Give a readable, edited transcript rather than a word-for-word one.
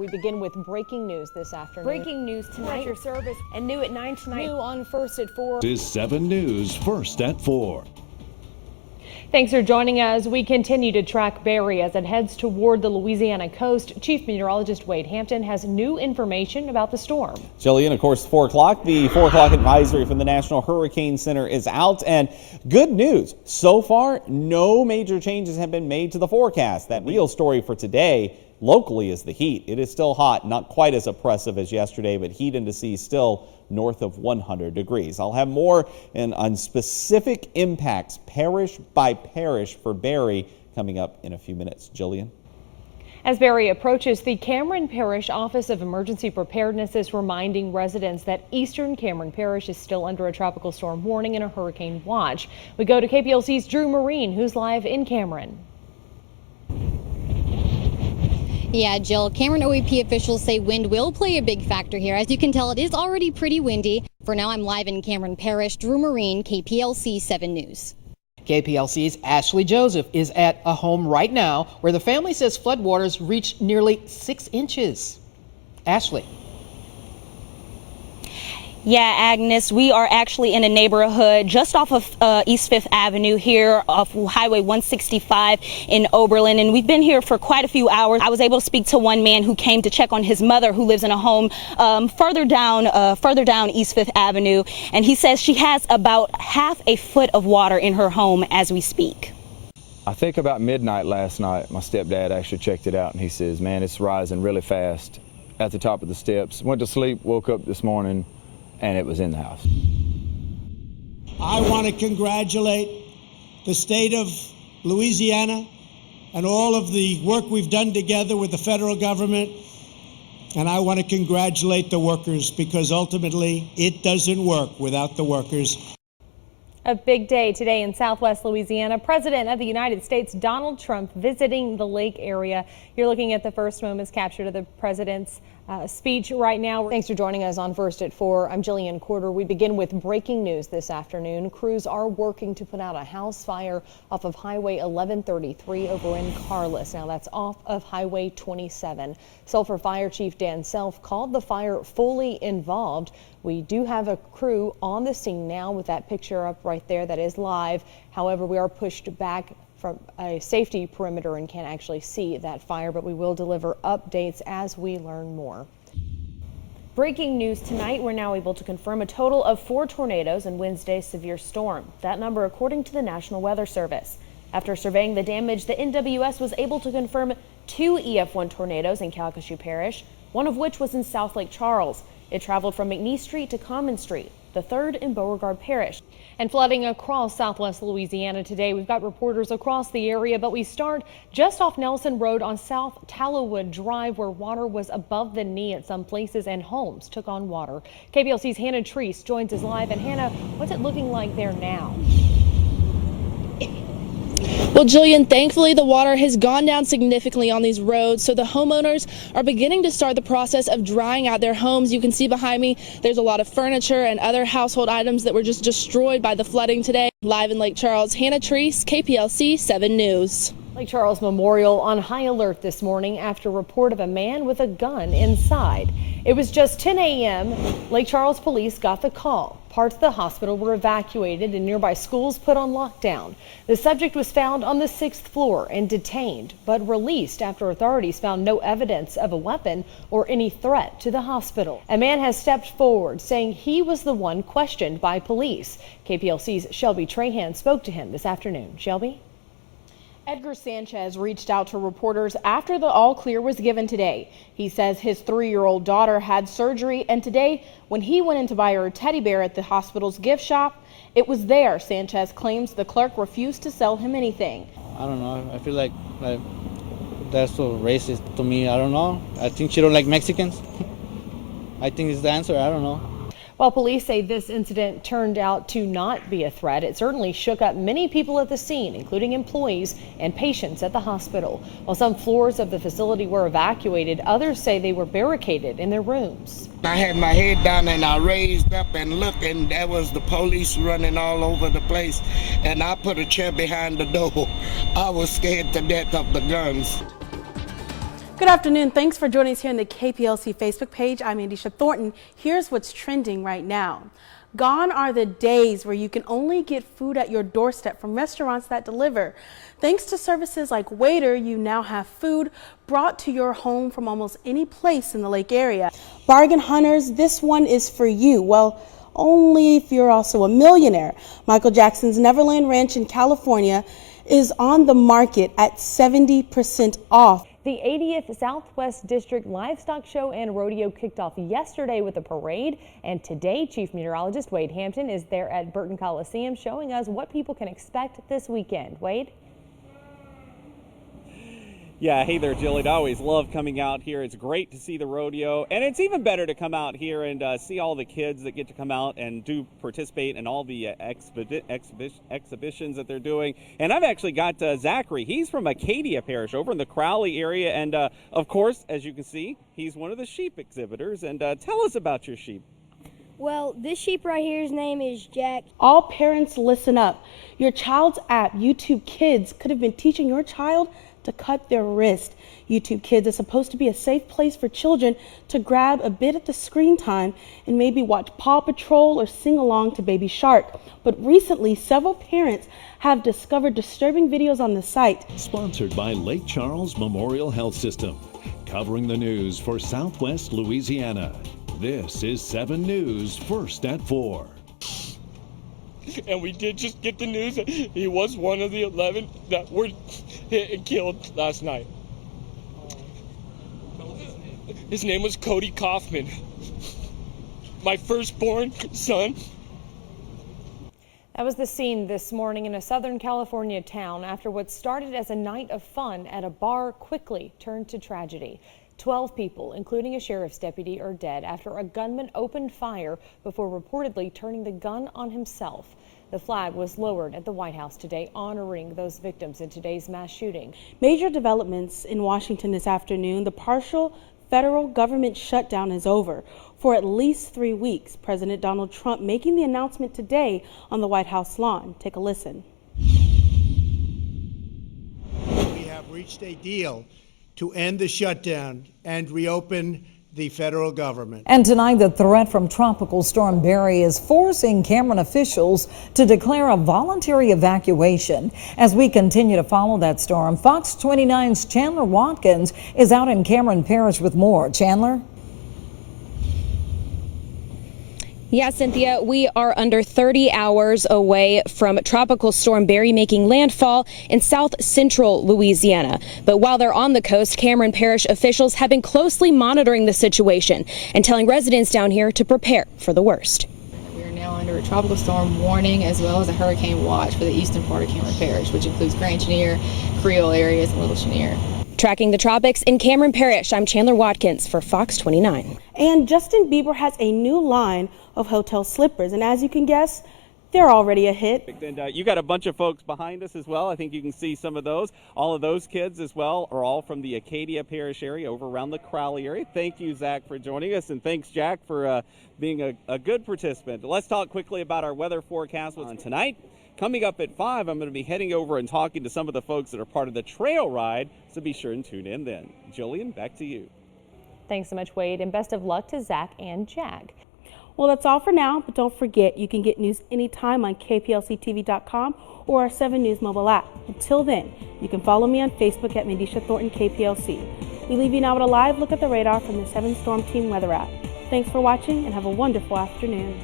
We begin with breaking news this afternoon. Breaking news tonight. Your service And new at 9 tonight. New on First at 4. This is 7 News First at 4. Thanks for joining us. We continue to track Barry as it heads toward the Louisiana coast. Chief Meteorologist Wade Hampton has new information about the storm. Jillian, of course, 4 o'clock. The 4 o'clock advisory from the National Hurricane Center is out. And good news, so far, no major changes have been made to the forecast. That real story for today locally is the heat. It is still hot, not quite as oppressive as yesterday, but heat indices still north of 100 degrees. I'll have more on specific impacts parish by parish for Barry coming up in a few minutes. Jillian. As Barry approaches, the Cameron Parish Office of Emergency Preparedness is reminding residents that eastern Cameron Parish is still under a tropical storm warning and a hurricane watch. We go to KPLC's Drew Marine, who's live in Cameron. Yeah, Jill, Cameron OEP officials say wind will play a big factor here. As you can tell, it is already pretty windy. For now, I'm live in Cameron Parish. Drew Marine, KPLC 7 News. KPLC's Ashley Joseph is at a home right now where the family says floodwaters reached nearly 6 inches. Ashley. Yeah, Agnes, we are actually in a neighborhood just off of East 5th Avenue here off Highway 165 in Oberlin, and we've been here for quite a few hours. I was able to speak to one man who came to check on his mother who lives in a home further down East 5th Avenue, and he says she has about half a foot of water in her home as we speak. I think about midnight last night, my stepdad actually checked it out, and he says, man, it's rising really fast at the top of the steps. Went to sleep, woke up this morning, and it was in the house. I want to congratulate the state of Louisiana and all of the work we've done together with the federal government. And I want to congratulate the workers because ultimately it doesn't work without the workers. A big day today in Southwest Louisiana. President of the United States Donald Trump visiting the lake area. You're looking at the first moments captured of the president's speech right now. Thanks for joining us on First at 4. I'm Jillian Corder. We begin with breaking news this afternoon. Crews are working to put out a house fire off of Highway 1133 over in Carlis. Now that's off of Highway 27. Sulphur Fire Chief Dan Self called the fire fully involved. We do have a crew on the scene now with that picture up right there that is live. However, we are pushed back from a safety perimeter and can't actually see that fire, but we will deliver updates as we learn more. Breaking news tonight, we're now able to confirm a total of 4 tornadoes in Wednesday's severe storm. That number according to the National Weather Service. After surveying the damage, the NWS was able to confirm 2 EF1 tornadoes in Calcasieu Parish, one of which was in South Lake Charles. It traveled from McNeese Street to Common Street, the third in Beauregard Parish. And flooding across Southwest Louisiana today. We've got reporters across the area, but we start just off Nelson Road on South Tallowood Drive, where water was above the knee at some places and homes took on water. KPLC's Hannah Treese joins us live. And Hannah, what's it looking like there now? Well, Jillian, thankfully the water has gone down significantly on these roads, so the homeowners are beginning to start the process of drying out their homes. You can see behind me there's a lot of furniture and other household items that were just destroyed by the flooding today. Live in Lake Charles, Hannah Treese, KPLC 7 News. Lake Charles Memorial on high alert this morning after a report of a man with a gun inside. It was just 10 a.m. Lake Charles police got the call. Parts of the hospital were evacuated and nearby schools put on lockdown. The subject was found on the 6th floor and detained, but released after authorities found no evidence of a weapon or any threat to the hospital. A man has stepped forward saying he was the one questioned by police. KPLC's Shelby Trahan spoke to him this afternoon. Shelby? Edgar Sanchez reached out to reporters after the all clear was given today. He says his 3-year-old daughter had surgery, and today when he went in to buy her a teddy bear at the hospital's gift shop, it was there. Sanchez claims the clerk refused to sell him anything. I don't know. I feel like that's so racist to me. I don't know. I think she don't like Mexicans. I think it's the answer. I don't know. While police say this incident turned out to not be a threat, it certainly shook up many people at the scene, including employees and patients at the hospital. While some floors of the facility were evacuated, others say they were barricaded in their rooms. I had my head down and I raised up and looked, and there was the police running all over the place, and I put a chair behind the door. I was scared to death of the guns. Good afternoon. Thanks for joining us here on the KPLC Facebook page. I'm Mandesha Thornton. Here's what's trending right now. Gone are the days where you can only get food at your doorstep from restaurants that deliver. Thanks to services like Waiter, you now have food brought to your home from almost any place in the Lake area. Bargain hunters, this one is for you. Well, only if you're also a millionaire. Michael Jackson's Neverland Ranch in California is on the market at 70% off. The 80th Southwest District Livestock Show and Rodeo kicked off yesterday with a parade, and today Chief Meteorologist Wade Hampton is there at Burton Coliseum showing us what people can expect this weekend. Wade? Yeah, hey there, Jill. I always love coming out here. It's great to see the rodeo, and it's even better to come out here and see all the kids that get to come out and do participate in all the exhibitions that they're doing. And I've actually got Zachary. He's from Acadia Parish over in the Crowley area, and of course, as you can see, he's one of the sheep exhibitors. And tell us about your sheep. Well, this sheep right here, his name is Jack. All parents, listen up. Your child's app, YouTube Kids, could have been teaching your child to cut their wrist. YouTube Kids is supposed to be a safe place for children to grab a bit of the screen time and maybe watch Paw Patrol or sing along to Baby Shark. But recently, several parents have discovered disturbing videos on the site. Sponsored by Lake Charles Memorial Health System, covering the news for Southwest Louisiana. This is 7 News, first at 4. And we did just get the news that he was one of the 11 that were hit and killed last night. His name was Cody Kaufman, my firstborn son. That was the scene this morning in a Southern California town after what started as a night of fun at a bar quickly turned to tragedy. 12 people, including a sheriff's deputy, are dead after a gunman opened fire before reportedly turning the gun on himself. The flag was lowered at the White House today, honoring those victims in today's mass shooting. Major developments in Washington this afternoon. The partial federal government shutdown is over for at least 3 weeks. President Donald Trump making the announcement today on the White House lawn. Take a listen. We have reached a deal to end the shutdown and reopen the federal government. And tonight, the threat from Tropical Storm Barry is forcing Cameron officials to declare a voluntary evacuation. As we continue to follow that storm, Fox 29's Chandler Watkins is out in Cameron Parish with more. Chandler? Yeah, Cynthia, we are under 30 hours away from Tropical Storm Barry making landfall in south central Louisiana. But while they're on the coast, Cameron Parish officials have been closely monitoring the situation and telling residents down here to prepare for the worst. We are now under a tropical storm warning as well as a hurricane watch for the eastern part of Cameron Parish, which includes Grand Chenier, Creole areas, and Little Chenier. Tracking the tropics in Cameron Parish, I'm Chandler Watkins for Fox 29. And Justin Bieber has a new line of hotel slippers, and as you can guess, they're already a hit. And you got a bunch of folks behind us as well. I think you can see some of those. All of those kids as well are all from the Acadia Parish area over around the Crowley area. Thank you, Zach, for joining us, and thanks, Jack, for being a good participant. Let's talk quickly about our weather forecast on tonight. Coming up at 5, I'm going to be heading over and talking to some of the folks that are part of the trail ride, so be sure and tune in then. Jillian, back to you. Thanks so much, Wade, and best of luck to Zach and Jack. Well, that's all for now, but don't forget you can get news anytime on KPLCTV.com or our 7 News mobile app. Until then, you can follow me on Facebook at Mandesha Thornton KPLC. We leave you now with a live look at the radar from the 7 Storm Team weather app. Thanks for watching and have a wonderful afternoon.